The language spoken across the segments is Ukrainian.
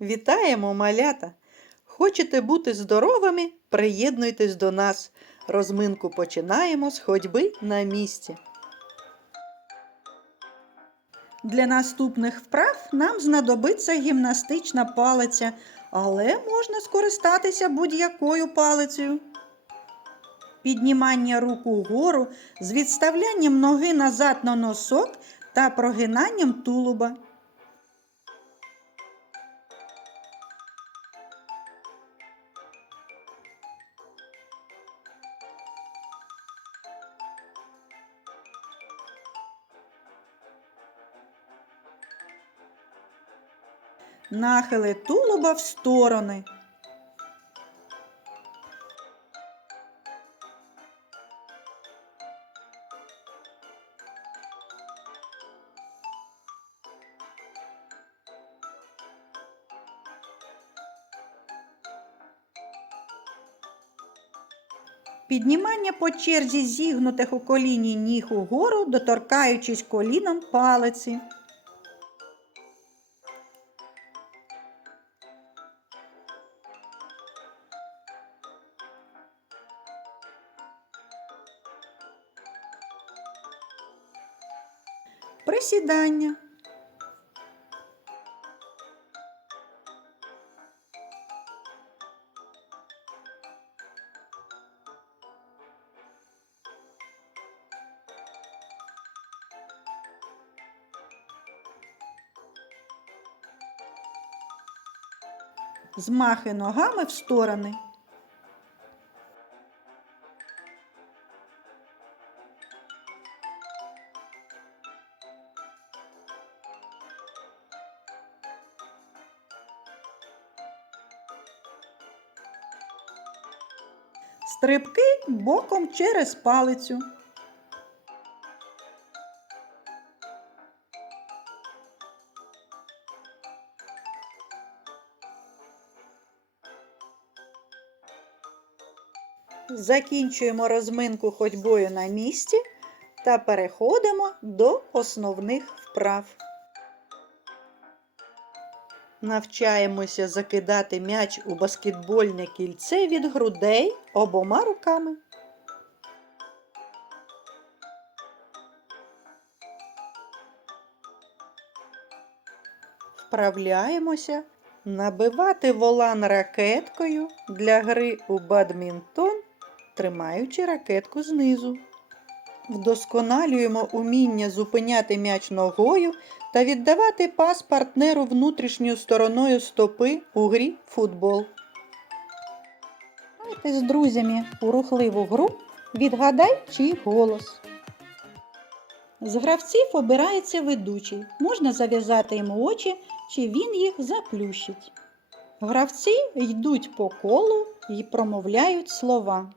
Вітаємо, малята! Хочете бути здоровими? Приєднуйтесь до нас. Розминку починаємо з ходьби на місці. Для наступних вправ нам знадобиться гімнастична палиця, але можна скористатися будь-якою палицею. Піднімання рук угору з відставлянням ноги назад на носок та прогинанням тулуба. Нахили тулуба в сторони. Піднімання по черзі зігнутих у коліні ніг угору, доторкаючись коліном палиці. Присідання. Змахи ногами в сторони. Стрибки боком через палицю. Закінчуємо розминку ходьбою на місці та переходимо до основних вправ. Навчаємося закидати м'яч у баскетбольне кільце від грудей обома руками. Вправляємося набивати волан ракеткою для гри у бадмінтон, тримаючи ракетку знизу. Вдосконалюємо уміння зупиняти м'яч ногою та віддавати пас партнеру внутрішньою стороною стопи у грі футбол. Грайте з друзями у рухливу гру Відгадай чий голос. З гравців обирається ведучий. Можна зав'язати йому очі, чи він їх заплющить. Гравці йдуть по колу і промовляють слова.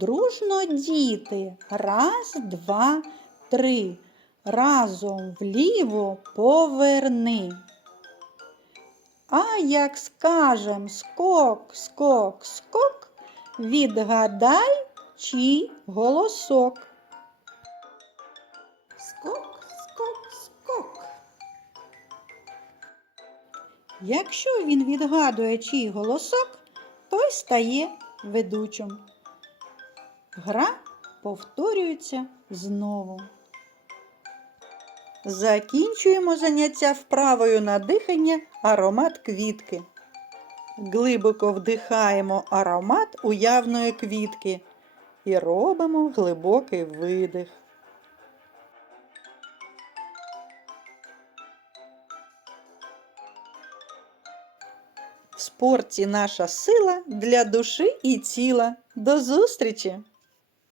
Дружно діти. Раз, два, три. Разом вліво поверни. А як скажем скок, скок, скок, відгадай чий голосок. Скок, скок, скок. Якщо він відгадує чий голосок, той стає ведучим. Гра повторюється знову. Закінчуємо заняття вправою на дихання аромат квітки. Глибоко вдихаємо аромат уявної квітки і робимо глибокий видих. В спорті наша сила для душі і тіла. До зустрічі!